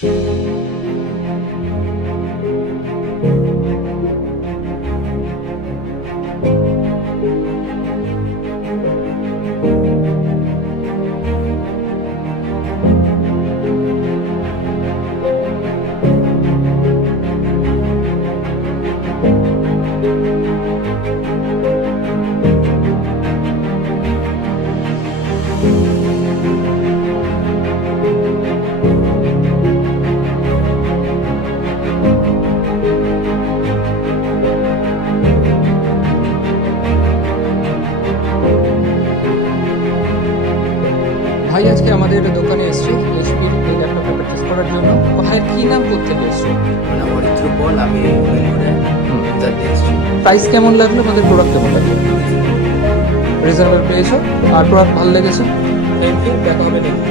ভাই আজকে আমাদের দোকানে এসছে এইচপির এই ল্যাপটপটা পারচেস করার জন্য। ভাইয়ের কি নাম করতে এসছো? মানে অরিত্র বল, আমি বেলুড়ে ইন্টারতে এসেছি। প্রাইস কেমন লাগলো, আমাদের প্রোডাক্ট কেমন লাগলো? রিজনেবল পেয়েছো আর প্রোডাক্ট ভালো লেগেছে? থ্যাংক ইউ, দেখা হবে নেক্সট।